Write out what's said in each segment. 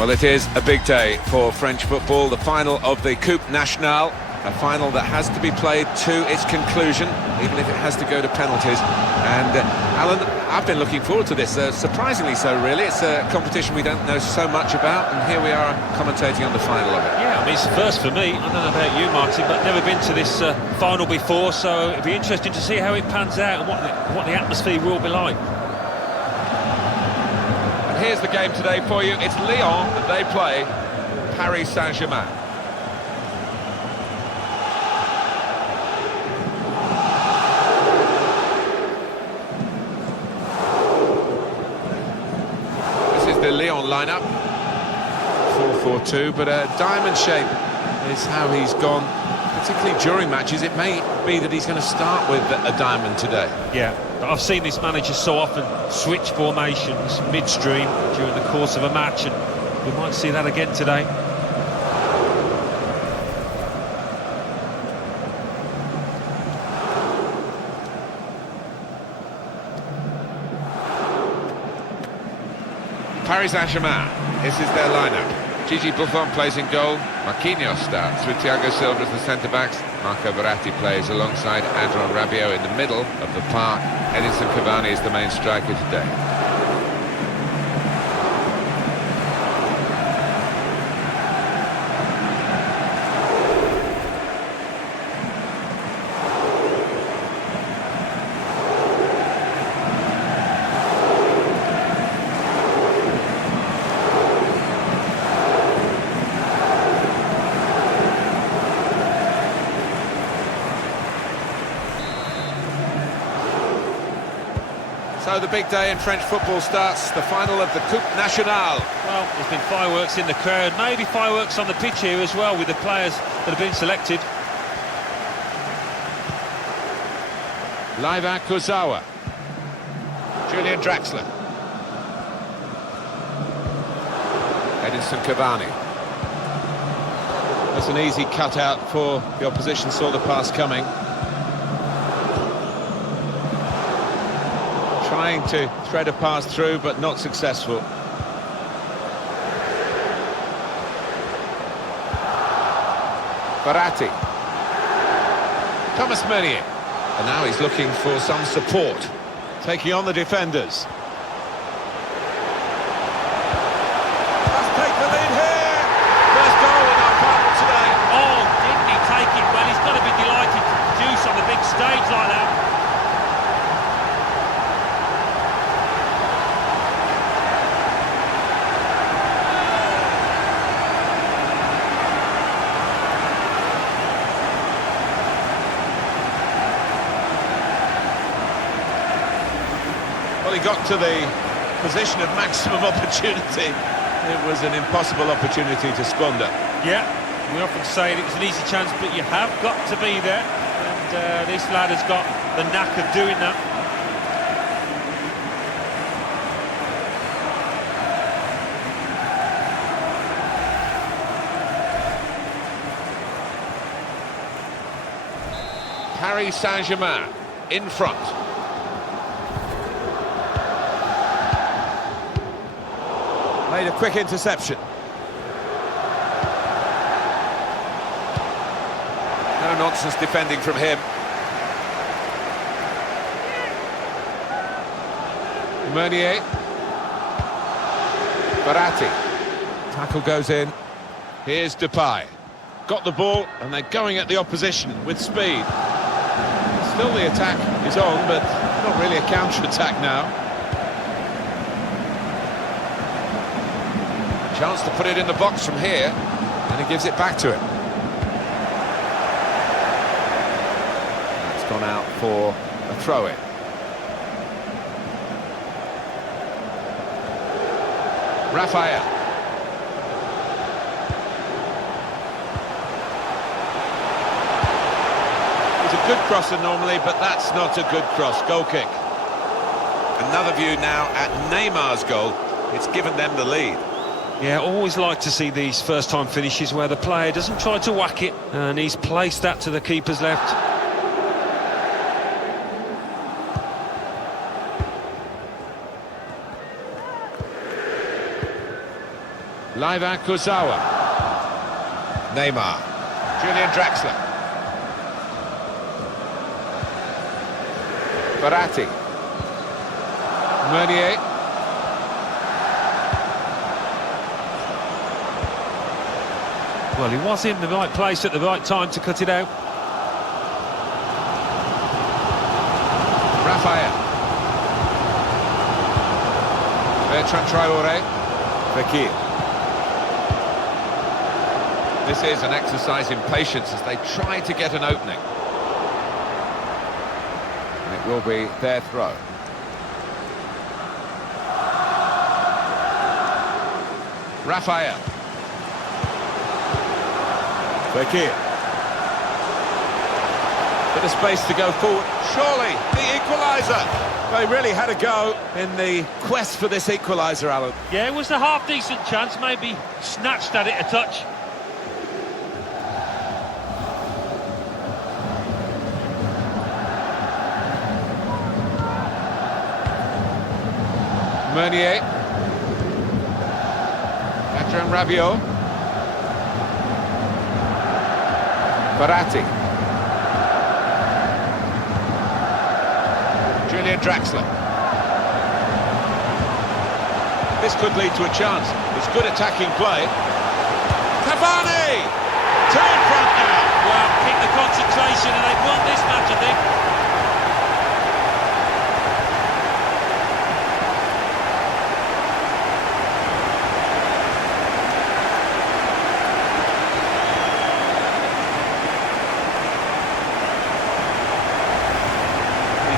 Well, it is a big day for French football, the final of the Coupe Nationale, a final that has to be played to its conclusion, even if it has to go to penalties. And Alan, I've been looking forward to this, surprisingly so really. It's a competition we don't know so much about, and here we are commentating on the final of it. Yeah, I mean, it's the first for me. I don't know about you, Martin, but never been to this final before, so it'll be interesting to see how it pans out and what the atmosphere will be like. Here's the game today for you. It's Lyon and they play Paris Saint-Germain. This is the Lyon lineup. 4-4-2, but a diamond shape is how he's gone. Particularly during matches, it may be that he's going to start with a diamond today. Yeah, but I've seen this manager so often switch formations midstream during the course of a match, and we might see that again today. Paris Saint-Germain, this is their lineup. Gigi Buffon plays in goal, Marquinhos starts with Thiago Silva as the centre-backs, Marco Verratti plays alongside Adrien Rabiot in the middle of the park, Edinson Cavani is the main striker today. So the big day in French football starts, the final of the Coupe Nationale. Well, there's been fireworks in the crowd, maybe fireworks on the pitch here as well with the players that have been selected. Levi Kurzawa, Julian Draxler, Edinson Cavani. That's an easy cutout for the opposition, saw the pass coming. Trying to thread a pass through, but not successful. Verratti. Thomas Meunier. And now he's looking for some support, taking on the defenders. Let's take the lead here. First goal in our final today. Oh, didn't he take it? Well, he's got to be delighted to produce on the big stage like that. Well, he got to the position of maximum opportunity. It was an impossible opportunity to squander. Yeah, we often say it was an easy chance, but you have got to be there. And this lad has got the knack of doing that. Paris Saint-Germain in front. Made a quick interception. No nonsense defending from him. Meunier. Verratti. Tackle goes in. Here's Depay. Got the ball and they're going at the opposition with speed. Still the attack is on, but not really a counter-attack now. Chance to put it in the box from here, and he gives it back to him. That's gone out for a throw-in. Raphael. He's a good crosser normally, but that's not a good cross. Goal kick. Another view now at Neymar's goal. It's given them the lead. Yeah, always like to see these first-time finishes where the player doesn't try to whack it, and he's placed that to the keeper's left. Levi Kurzawa. Neymar. Julian Draxler. Verratti. Meunier. Well, he was in the right place at the right time to cut it out. Raphael. Bertrand Traoré. Fekir. This is an exercise in patience as they try to get an opening. And it will be their throw. Raphael. Fekir. Bit of space to go forward. Surely the equaliser. They really had a go in the quest for this equaliser, Alan. Yeah, it was a half-decent chance, maybe snatched at it a touch. Meunier. Bertrand Rabiot. Verratti. Julian Draxler. This could lead to a chance. It's good attacking play. Cavani! Two in front now. Well, keep the concentration and they've won this match, I think.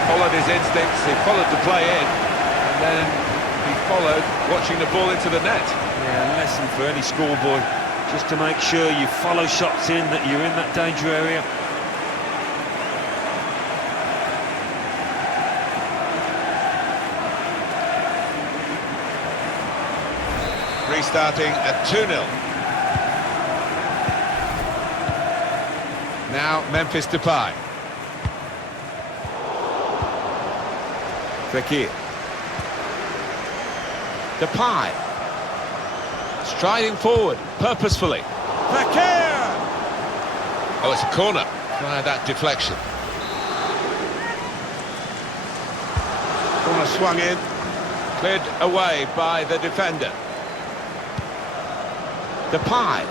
Followed his instincts, he followed the play in, and then he followed watching the ball into the net. Yeah, a lesson for any schoolboy, just to make sure you follow shots in, that you're in that danger area. Restarting at 2-0. Now Memphis Depay. Fekir. Depay. Striding forward, purposefully. Fekir! Oh, it's a corner. Via that deflection. Corner swung in. Cleared away by the defender. Depay.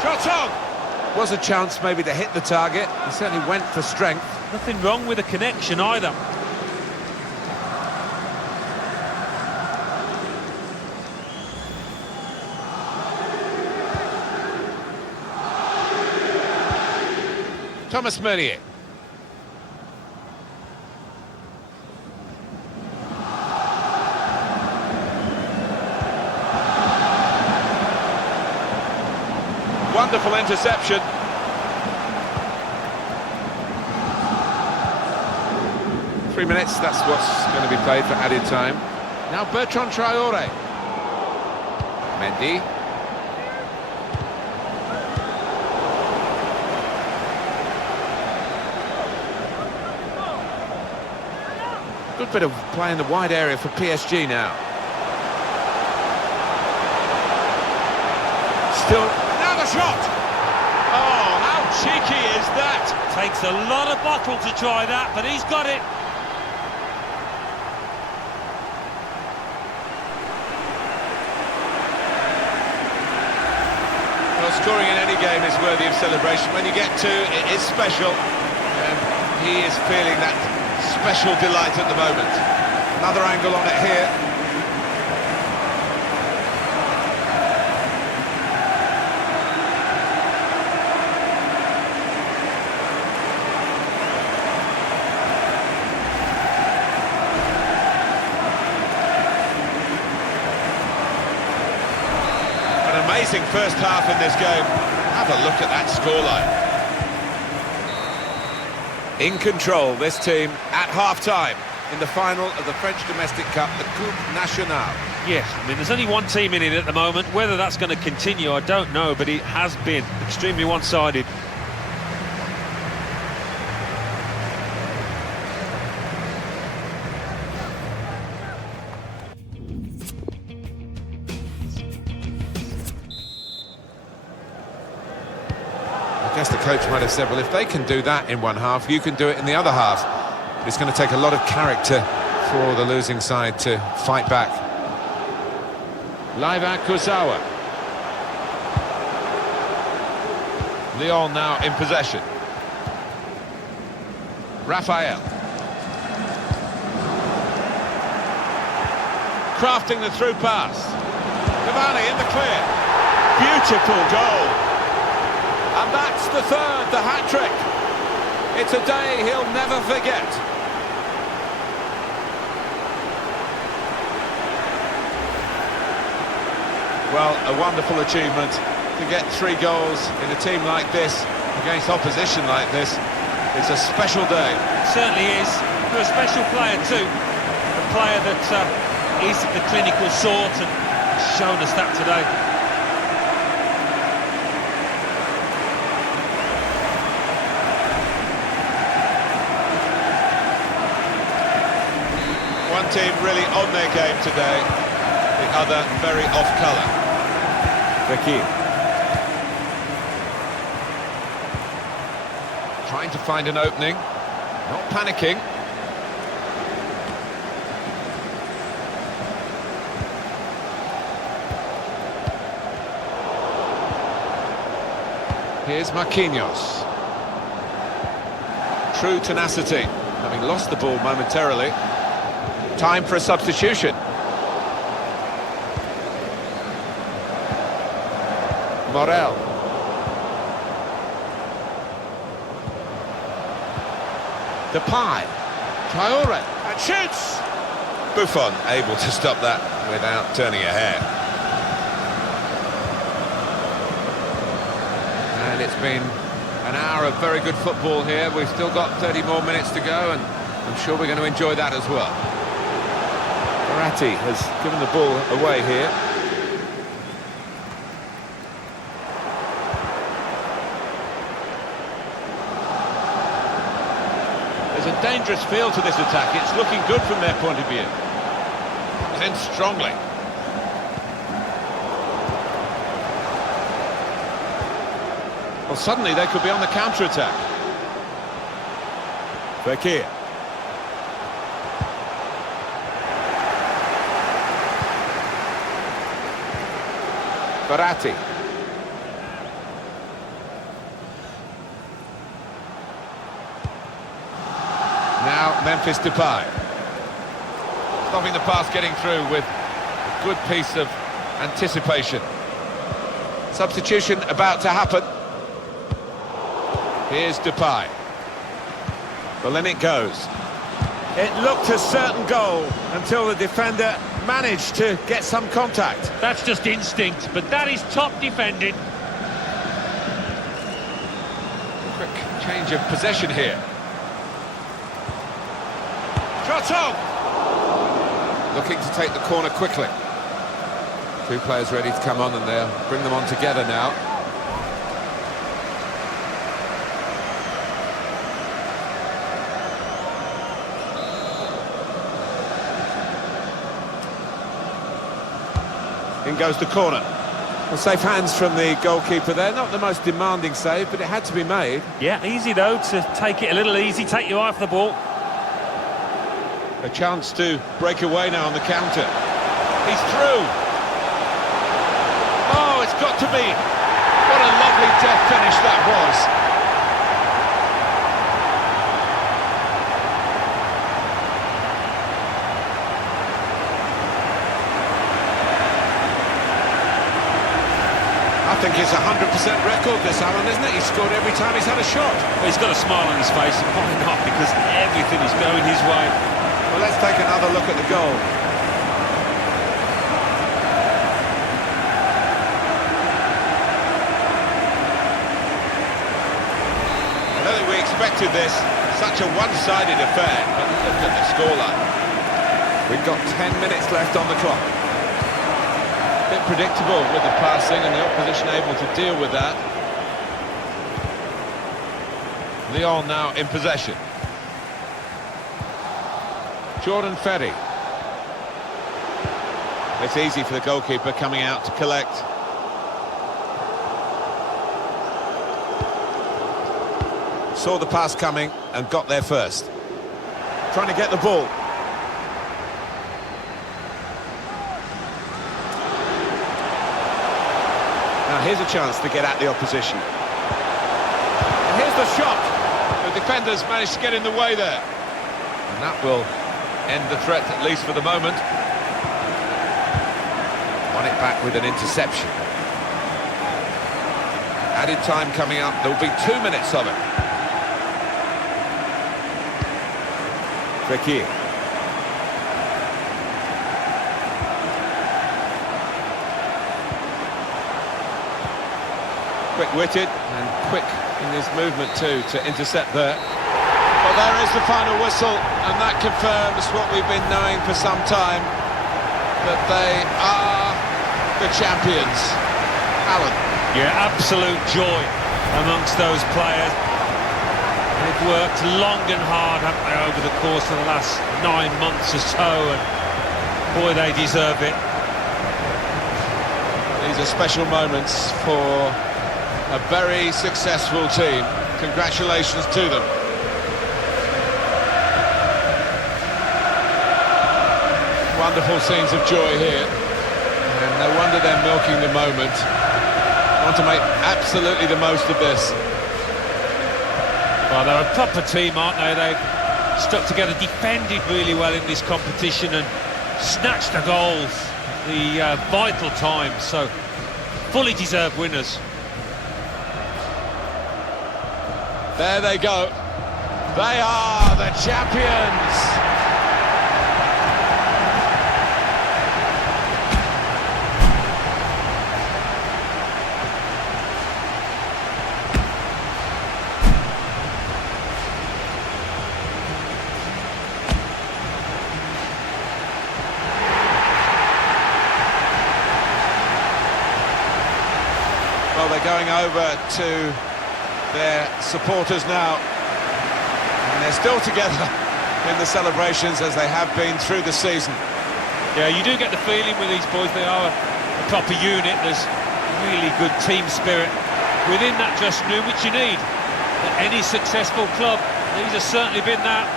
Shot on! Was a chance maybe to hit the target. He certainly went for strength. Nothing wrong with the connection either. Thomas Meunier. Wonderful interception. Three minutes, that's what's going to be played for added time. Now Bertrand Traoré. Mendy. Good bit of play in the wide area for PSG now. Still, now the shot! Oh, how cheeky is that? Takes a lot of bottle to try that, but he's got it. Well, scoring in any game is worthy of celebration. When you get two, it is special. And he is feeling that special delight at the moment. Another angle on it here. An amazing first half in this game. Have a look at that scoreline. In control, this team at half-time in the final of the French Domestic Cup, the Coupe Nationale. Yes, I mean, there's only one team in it at the moment. Whether that's going to continue, I don't know, but it has been extremely one-sided. I guess the coach might have said, well, if they can do that in one half, you can do it in the other half. But it's going to take a lot of character for the losing side to fight back. Levi Kurzawa. Lyon now in possession. Raphael. Crafting the through pass. Cavani in the clear. Beautiful goal. And that's the third, the hat-trick. It's a day he'll never forget. Well, a wonderful achievement to get 3 goals in a team like this, against opposition like this. It's a special day. It certainly is. For a special player too. A player that is the clinical sort and shown us that today. One team really on their game today, the other very off colour. Vicky. Trying to find an opening, not panicking. Here's Marquinhos. True tenacity, having lost the ball momentarily. Time for a substitution. Morel. Depay. Traore. And shoots! Buffon able to stop that without turning a hair. And it's been an hour of very good football here. We've still got 30 more minutes to go, and I'm sure we're going to enjoy that as well. Verratti has given the ball away here. There's a dangerous feel to this attack. It's looking good from their point of view. He's in strongly. Well, suddenly they could be on the counter-attack. Fekir. Verratti. Now Memphis Depay. Stopping the pass getting through with a good piece of anticipation. Substitution about to happen. Here's Depay. Well, in it goes. It looked a certain goal until the defender managed to get some contact. That's just instinct, but that is top defending. Quick change of possession here. Shot on! Looking to take the corner quickly. 2 players ready to come on, and they'll bring them on together now. In goes the corner. Well, safe hands from the goalkeeper there. Not the most demanding save, but it had to be made. Yeah, easy though to take it a little easy, take your eye off the ball. A chance to break away now on the counter. He's through. Oh, it's got to be. What a lovely death finish that was. I think it's a 100% record, this, Alan, isn't it? He's scored every time he's had a shot. Well, he's got a smile on his face, and why not? Because everything is going his way. Well, let's take another look at the goal. I don't think we expected this, such a one-sided affair, but look at the scoreline. We've got 10 minutes left on the clock. Bit predictable with the passing and the opposition able to deal with that. Lyon now in possession. Jordan Ferry. It's easy for the goalkeeper coming out to collect. saw the pass coming and got there first. Trying to get the ball. Now here's a chance to get at the opposition. And here's the shot. The defenders managed to get in the way there. And that will end the threat, at least for the moment. Won it back with an interception. Added time coming up. There will be 2 minutes of it. Fekir. Quick-witted and quick in his movement too to intercept there. Well, there is the final whistle, and that confirms what we've been knowing for some time, that they are the champions. Alan. Yeah, absolute joy amongst those players. They've worked long and hard, haven't they, over the course of the last 9 months or so, and boy, they deserve it. These are special moments for a very successful team. Congratulations to them. Wonderful scenes of joy here, and no wonder they're milking the moment. Want to make absolutely the most of this. Well, they're a proper team, aren't they? They've stuck together, defended really well in this competition and snatched the goals at the vital times, so fully deserved winners. There they go. They are the champions. Well, they're going over to their supporters now, and they're still together in the celebrations as they have been through the season. Yeah, you do get the feeling with these boys, they are a proper unit. There's really good team spirit within that dressing room, which you need at any successful club. These have certainly been that.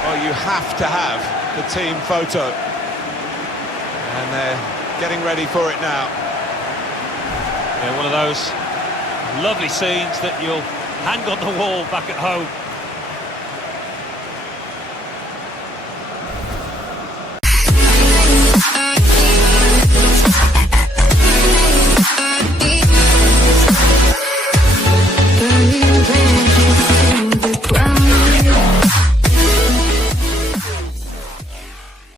Well, you have to have the team photo. And they're getting ready for it now. Yeah, one of those lovely scenes that you'll hang on the wall back at home.